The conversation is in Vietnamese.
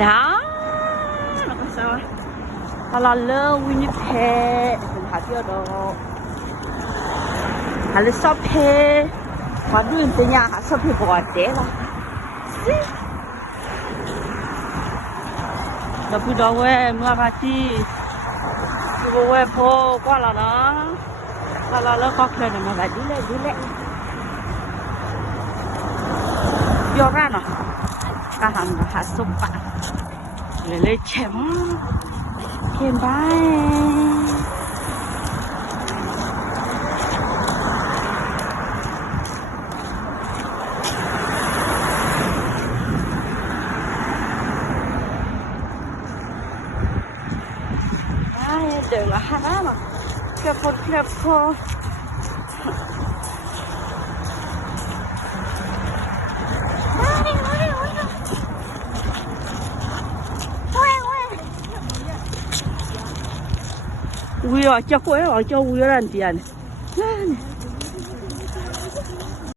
Đó, nó có sao ấy. Là lơ Winnipeg, mình hạt tiêu đồ. Hạt shop he, và đuôi từ nhà hạt shop he bỏ té là. Đó bây giờ về mua cái gì, bây về phố qua là nó, là lơ có kia này mà lại đi lẹ. Vô ra nó, cả hàng hạt shop bạn, lấy chém, chém bye. Đường là hả mà careful. Ui cho quế rồi cho ui ra tiền